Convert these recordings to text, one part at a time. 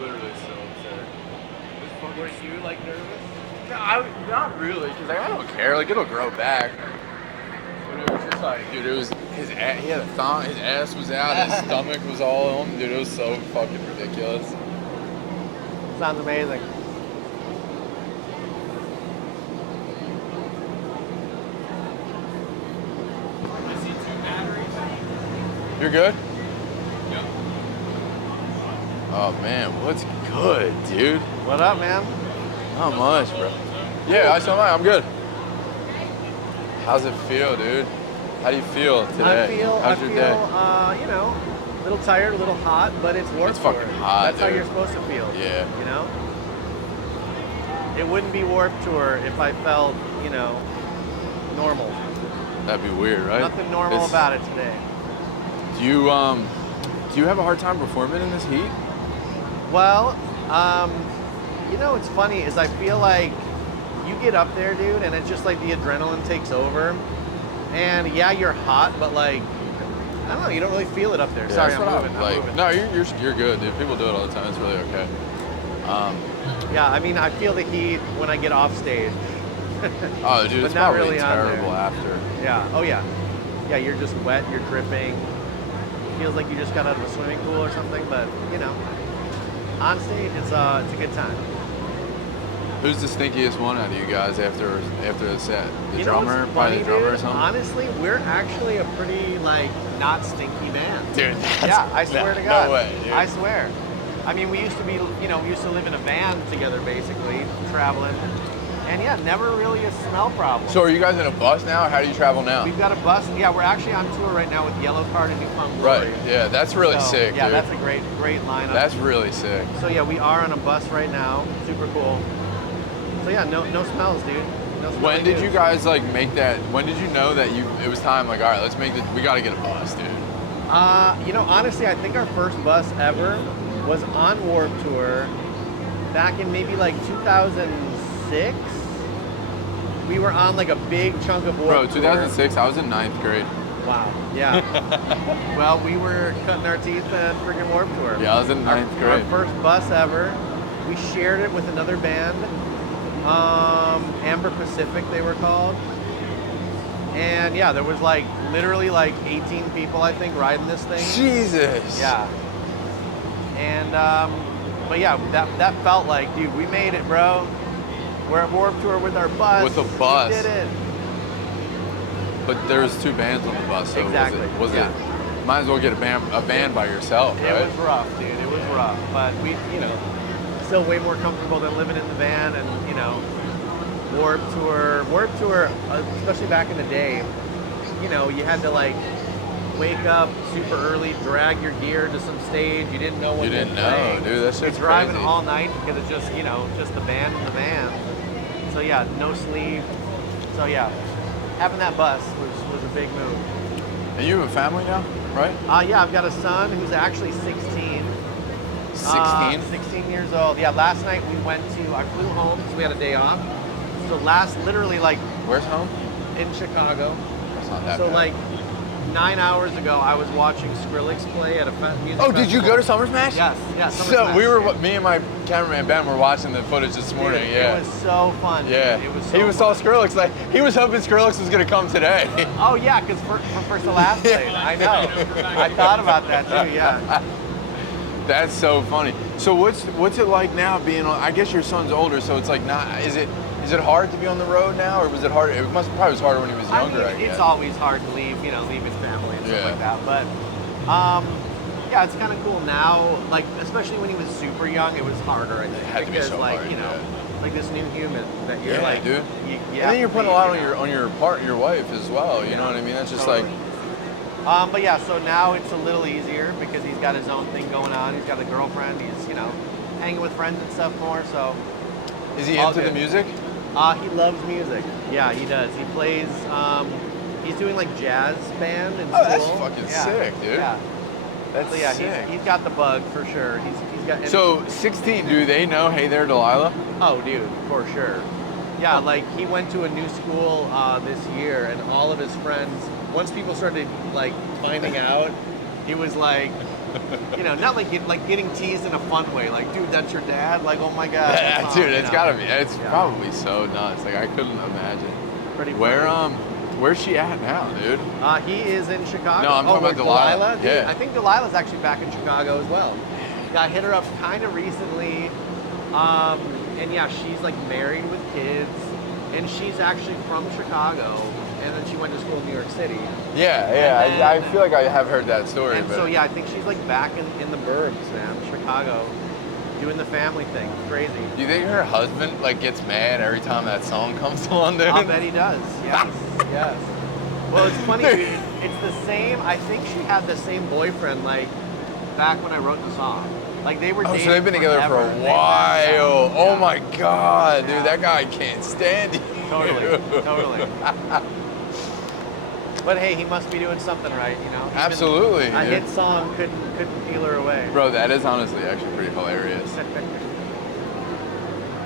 Literally so absurd. Were you like nervous? No, not really, because like, I don't care. Like it'll grow back. But it was just like, dude, it was he had a thong, his ass was out, his stomach was all on. Dude, it was so fucking ridiculous. Sounds amazing. I see 2 batteries. You're good? Yep. Oh man, what's good, dude? What up, man? Not much, bro. Yeah, I saw mine. I'm good. How's it feel, dude? How do you feel today? How's your day? You know, a little tired, a little hot, but it's Warped It's fucking Tour. hot, That's how dude. you're supposed to feel. Yeah. You know? It wouldn't be Warped Tour if I felt, you know, normal. That'd be weird, right? Nothing normal about it today. Do you have a hard time performing in this heat? Well, you know what's funny is I feel like you get up there, dude, and it's just like the adrenaline takes over. And yeah, you're hot, but like, I don't know, you don't really feel it up there. Yeah, Sorry, that's I'm what moving. like, I'm moving. No, you're good, dude. People do it all the time. It's really okay. Yeah, I mean, I feel the heat when I get off stage. Oh, dude, But it's not probably really on terrible there. after. Yeah, oh yeah. Yeah, you're just wet, you're dripping. Feels like you just got out of a swimming pool or something, but you know, on stage, it's a good time. Who's the stinkiest one out of you guys after the set? The You know what's drummer, probably the funny, drummer or dude? something. Honestly, we're actually a pretty like not stinky band. Dude, that's, Yeah, I swear to God. No way, dude. I swear. I mean, we used to be, you know, we used to live in a van together, basically, traveling, and yeah, never really a smell problem. So are you guys in a bus now, or how do you travel now? We've got a bus. Yeah, we're actually on tour right now with Yellow Card and New Found Glory. Right. Yeah, that's really So, sick, yeah, dude. that's a great lineup. That's really sick. So yeah, we are on a bus right now. Super cool. So yeah, no smells, dude. No smelly When did you dudes. guys like make that? When did you know that it was time? Like, all right, let's make we got to get a bus, dude. You know, honestly, I think our first bus ever was on Warped Tour back in maybe like 2006. We were on like a big chunk of Bro, Warped Tour. 2006, I was in 9th grade. Wow. Yeah. Well, we were cutting our teeth at freaking Warped Tour. Yeah, I was in 9th grade. Our first bus ever. We shared it with another band, Amber Pacific they were called. And yeah, there was like literally like 18 people I think riding this thing. Jesus. Yeah. And but yeah, that felt like, dude, we made it, bro. We're at Warped Tour with our bus. With a bus. We did it. But there's 2 bands on the bus, so Exactly, was yeah. it? Might as well get a band by yourself, right? It was rough, dude. It was rough. But we, you know, still way more comfortable than living in the van and, you know, Warped Tour, especially back in the day, you know, you had to like wake up super early, drag your gear to some stage. You didn't know what You was didn't know, playing. dude. That shit's You're driving crazy. all night because it's just, you know, just the band in the van. So yeah, no sleep. So yeah, having that bus was a big move. And you have a family now, right? Yeah, I've got a son who's actually 16. 16? 16 years old. Yeah, last night I flew home because we had a day off. So literally like Where's home? in Chicago. That's not that So bad. like 9 hours ago, I was watching Skrillex play at a music Oh, did you go to festival. Summer Smash? Yes, yes. Summer So Smash. me and my cameraman Ben were watching the footage this morning. Dude, Yeah. It was so fun. dude. Yeah, It was so he saw fun. Skrillex. Like he was hoping Skrillex was gonna come today. Oh yeah, because for First to Last Yeah. played. I know. I thought about that too. Yeah. That's so funny. So what's it like now being on? I guess your son's older, so it's like not. Is it hard to be on the road now, or was it hard? It probably was harder when he was younger. I guess. It's always hard to leave his family and stuff Yeah. like that. But yeah, it's kind of cool now. Like especially when he was super young, it was harder. I think It had to be because so like hard, like this new human that you're Yeah, like, dude. You And have then you're to putting be, a lot on your wife as well. You know what I mean? That's just Totally. like. But yeah, so now it's a little easier because he's got his own thing going on. He's got a girlfriend. He's hanging with friends and stuff more. So Is he all into the good. music? He loves music. Yeah, he does. He plays. He's doing like jazz band in school. Oh, that's fucking sick, dude. Yeah. That's So yeah, sick. he's got the bug for sure. He's got. and- So 16, do they know Hey There Delilah? Oh, dude, for sure. Yeah, like he went to a new school this year, and all of his friends. Once people started like finding out, he was like, you know, not like getting teased in a fun way. Like, dude, that's your dad. Like, oh my god. Yeah, that's dude, you it's know. gotta be. It's Yeah. probably so nuts. Like I couldn't imagine. Pretty Where funny. where's she at now, dude? He is in Chicago. No, I'm talking where about Delilah. Dude, Yeah. I think Delilah's actually back in Chicago as well. I hit her up kind of recently, and yeah, she's like married with kids, and she's actually from Chicago, and then she went to school in New York City. Yeah, And I then- feel like I have heard that story. And but so yeah, I think she's like back in the burbs, man, Chicago, doing the family thing. Crazy. do you think her husband like gets mad every time that song comes on, dude? I'll bet he does. Yes, yes. Well, it's funny, dude. It's the same. I think she had the same boyfriend like back when I wrote the song. Like they were. Oh, dating so they've been together for forever. a They- while. yeah. Oh my god, Yeah. dude, that guy can't stand you. Totally, totally. But hey, he must be doing something right, you know. Absolutely, A dude. hit song couldn't peel her away. Bro, that is honestly actually pretty hilarious.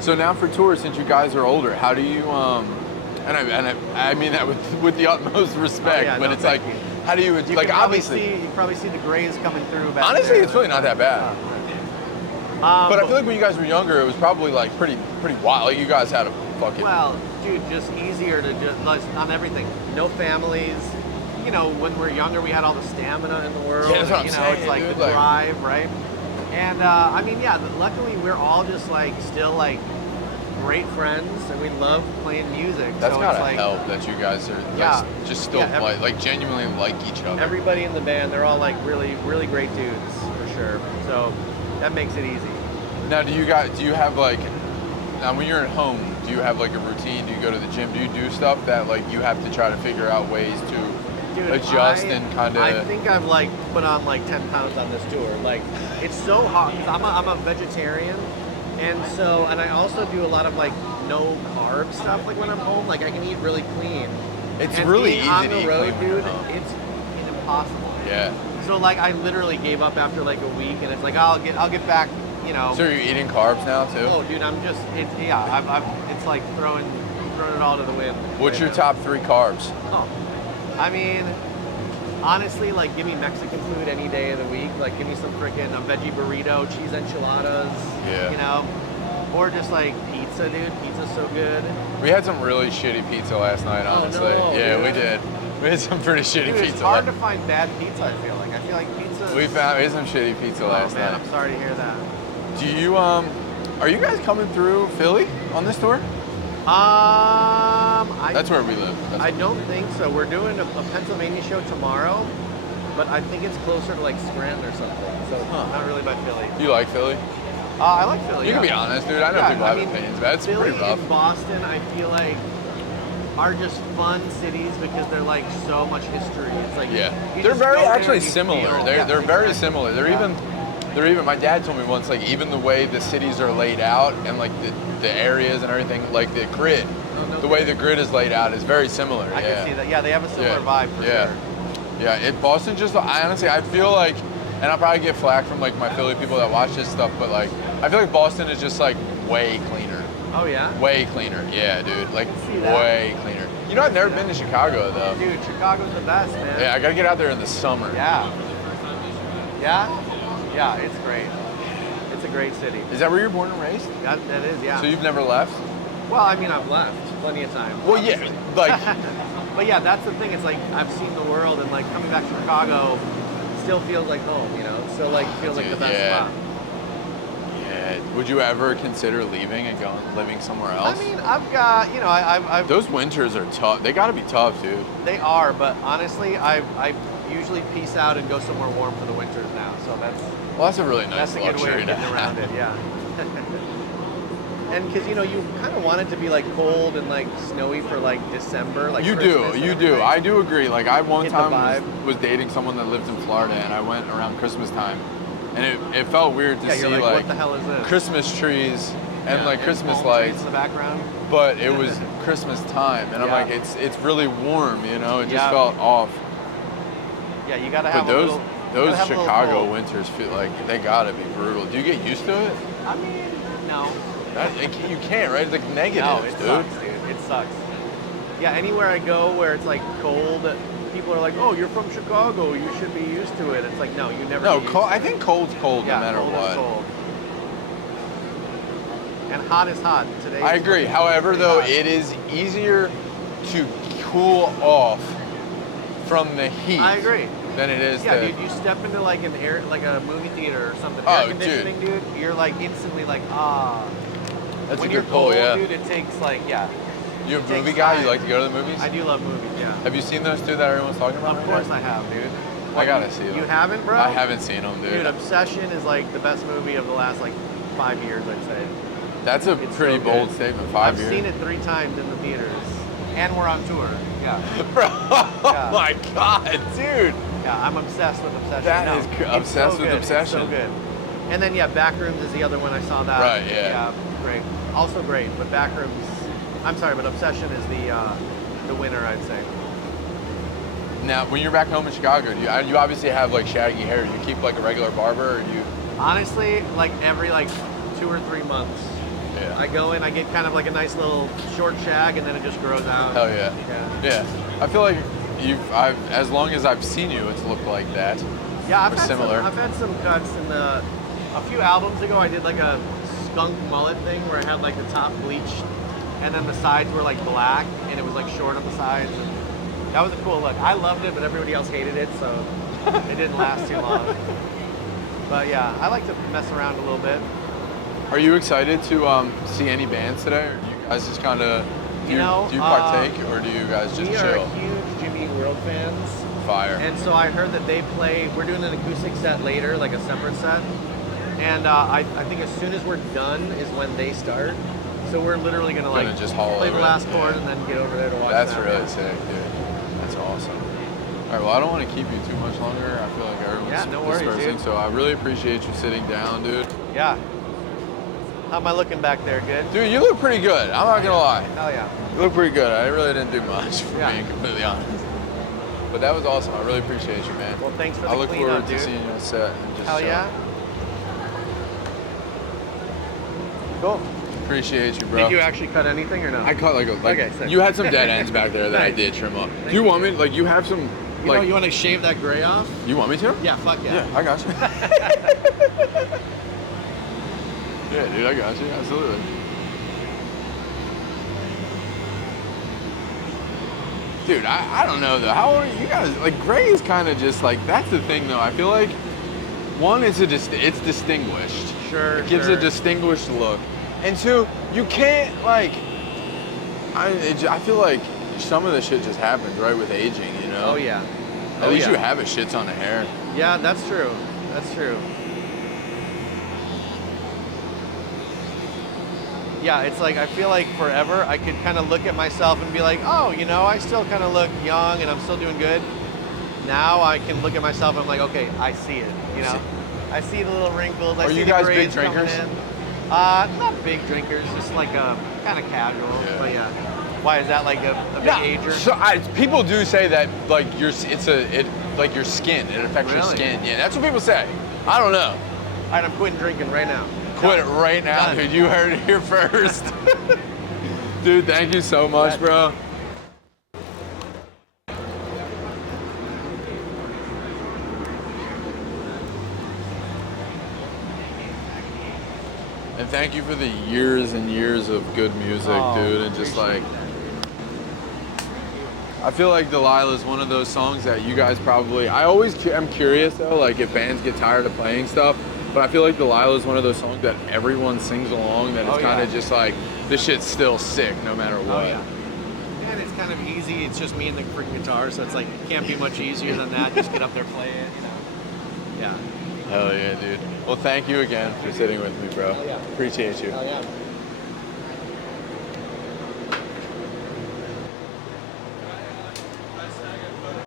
So now for tours, since you guys are older, how do you I mean that with the utmost respect, yeah, but no, it's thank like you. how do you You like can obviously you probably see the grays coming through back honestly there. it's really not that bad. But I feel like when you guys were younger, it was probably like pretty wild. Like you guys had a fucking well, dude, just easier to just like, on everything. No families. You know, when we're younger, we had all the stamina in the world. Yeah, that's what I'm you know, saying, it's like dude, the like- drive, right? And I mean, yeah. Luckily, we're all just like still like great friends, and we love playing music. that's so gotta it's like help that you guys are like, Yeah. just still Yeah, like genuinely like each other. everybody in the band, they're all like really, really great dudes for sure. So that makes it easy. Now, do you have like, now when you're at home, do you have like a routine? Do you go to the gym? Do you do stuff that like you have to try to figure out ways to Dude, adjust and kind I of? think I've like put on like 10 pounds on this tour. Like it's so hot because I'm a vegetarian, and I also do a lot of like no carb stuff. Like when I'm home, like I can eat really clean. It's And really being easy on to the eat road, clean when you're dude. home. It's impossible. Yeah. So like I literally gave up after like a week, and it's like I'll get back. You know. So you're eating carbs now too? Oh, dude, it's like throwing it all to the wind. What's your right now. top 3 carbs? Oh, I mean, honestly, like, give me Mexican food any day of the week. Like, give me some freaking a veggie burrito, cheese enchiladas. Yeah. You know, or just like pizza, dude. Pizza's so good. We had some really shitty pizza last night, Oh, honestly. no, yeah, dude. we did. We had some pretty shitty Dude, it's pizza. hard to find bad pizza. I feel like pizza. We had some shitty pizza Oh last man, night. I'm sorry to hear that. Do you are you guys coming through Philly on this tour? That's where we live. I don't think so. We're doing a Pennsylvania show tomorrow, but I think it's closer to like Scranton or something. So not really by Philly. You like Philly? I like Philly. You can be yeah. honest, dude. I know Yeah, people I have mean, opinions, but it's Philly pretty rough. and Boston, I feel like, are just fun cities because they're like so much history. It's like Yeah, you they're just very go there actually and you similar. feel- They're yeah, very exactly. similar. Yeah. They're even. My dad told me once, like even the way the cities are laid out and like the areas and everything, like the grid, Oh, no the way the kidding. grid is laid out is very similar. I yeah. can see that. Yeah, they have a similar vibe for yeah. sure. Yeah, Boston just, I honestly, I feel like, and I'll probably get flack from like my Philly people that watch this stuff, but like, I feel like Boston is just like way cleaner. Oh yeah? Way cleaner, yeah, dude. Like, see that. way cleaner. You know, I've never been to Chicago though. Dude, Chicago's the best, man. Yeah, I gotta get out there in the summer. Yeah. Yeah? Yeah, it's great. It's a great city. Is that where you're born and raised? That is, yeah. So you've never left? Well, I mean, I've left plenty of times. Well, yeah, like, But yeah, that's the thing. It's like I've seen the world, and like coming back to Chicago still feels like home. You know, it still like feels like the Dude, best yeah. spot. yeah. Would you ever consider leaving and living somewhere else? I mean, I've got I've Those winters are tough. They gotta be tough, dude. they are, but honestly, I usually peace out and go somewhere warm for the winters now. So Well, that's a really nice that's a good way luxury of to getting around have. it. Yeah. And because you know you kind of want it to be like cold and like snowy for like December, like You Christmas do, and you do. everything. I do agree. Like I one Get the time vibe. was dating someone that lived in Florida, and I went around Christmas time, and it felt weird to Yeah, see you're like, what the hell is this? Christmas trees and Yeah, like Christmas palm lights, trees in the background. but it was Christmas time, and I'm Yeah. like, it's really warm, you know. It just Yeah. felt off. Yeah, you gotta But have those a little. those gotta have a little Chicago cold. winters feel like they gotta be brutal. Do you get used to it? I mean, no. You can't, right? It's like negatives, No, it dude. sucks, dude. It sucks. Yeah, anywhere I go where it's like cold, people are like, "Oh, you're from Chicago. You should be used to it." It's like, no, you never. No, get used cold, to I it. think cold's cold Yeah, no matter cold what. is cold. And hot is hot today. I agree. However, though, it is easier to cool off from the heat. I agree. Than it is. Yeah, to, dude, you step into like an air, like a movie theater or something. Oh, Air conditioning, dude. You're like instantly like, ah. That's when a you're good pull, cold, yeah. dude, it takes like, yeah. You a it movie takes guy? time. You like to go to the movies? I do love movies, yeah. Have you seen those two that everyone's talking about? Of course I have, dude. I gotta see them. You haven't, bro? I haven't seen them, dude. Dude, Obsession is like the best movie of the last like 5 years, I'd say. That's a It's pretty so bold good. statement. 5 years. I've seen it 3 times in the theaters, and we're on tour. Yeah, Bro, Yeah. oh my god, dude. yeah, I'm obsessed with Obsession. That No, is it's obsessed so with good. Obsession. It's so good. And then yeah, Backrooms is the other one I saw that. Right, yeah. Yeah, great. Also great, but Backrooms. I'm sorry, but Obsession is the winner, I'd say. Now, when you're back home in Chicago, you obviously have like shaggy hair. Do you keep like a regular barber, or do you? Honestly, like every like 2 or 3 months, Yeah. I go in, I get kind of like a nice little short shag, and then it just grows out. Hell yeah. Yeah. Yeah. I feel like as long as I've seen you, it's looked like that. Yeah, Or similar. I've had some cuts in a few albums ago. I did like a skunk mullet thing where I had like the top bleached, and then the sides were like black, and it was like short on the sides. And that was a cool look. I loved it, but everybody else hated it, so it didn't last too long. But yeah, I like to mess around a little bit. Are you excited to see any bands today, or do you guys just kind of do you partake, or do you guys just We chill? are huge Jimmy Eat World fans. Fire. And so I heard that they play, we're doing an acoustic set later, like a separate set. And I think as soon as we're done is when they start. So we're literally gonna like Just haul play the over it. last chord Yeah. and then get over there to watch That's that. really sick, dude. That's awesome. All right, well, I don't want to keep you too much longer. I feel like everyone's Yeah, no worries, dispersing, dude. so I really appreciate you sitting down, dude. Yeah. How am I looking back there? Good? Dude, you look pretty good. I'm not gonna lie. Hell yeah. You look pretty good. I really didn't do much, for Yeah. being completely honest. But that was awesome. I really appreciate you, man. Well, thanks for the I look cleanup, forward to dude. seeing you on set. And just, Hell yeah. Cool. Appreciate you, bro. Did you actually cut anything or no? I cut like Okay, sick. you had some dead ends back there that I Nice. did trim up. Thank Do you you. want me? Like you have some? You Like know, you want to shave that gray off? you want me to? Yeah, fuck yeah. Yeah, I got you. Yeah, dude, I got you. Absolutely. Dude, I don't know though. How are you guys? Like, gray is kind of just like that's the thing though. I feel like one, it's distinguished. Sure. It gives sure. a distinguished look, and two, you can't like. I feel like some of the shit just happens right with aging, you know. Oh yeah. At least you have a shit ton of hair. Yeah, that's true. That's true. Yeah, it's like I feel like forever I could kind of look at myself and be like, oh, you know, I still kind of look young and I'm still doing good. Now I can look at myself and I'm like, okay, I see it. You know, I see the little wrinkles. I Are see you the guys big grays coming drinkers? in. Not big drinkers, just like kind of casual. Yeah. But yeah, why is that like a big ager? So people do say that like like your skin, it affects your Really? skin. Yeah, that's what people say. I don't know. All right, I'm quitting drinking right now. Quit it right now, Done. dude. You heard it here first. Dude, thank you so much, bro. And thank you for the years and years of good music, Oh, dude. And just like, appreciate I feel like Delilah is one of those songs that you guys probably, I always am curious though, like if bands get tired of playing stuff, but I feel like Delilah is one of those songs that everyone sings along, that it's Oh, kind of yeah. just like, this shit's still sick no matter what. Oh yeah. And it's kind of easy. It's just me and the freaking guitar, so it's like can't be much easier than that. Just get up there, play it, you know. Yeah. Hell yeah, dude. Well, thank you again for sitting with me, bro. Hell yeah. Appreciate you. Oh yeah.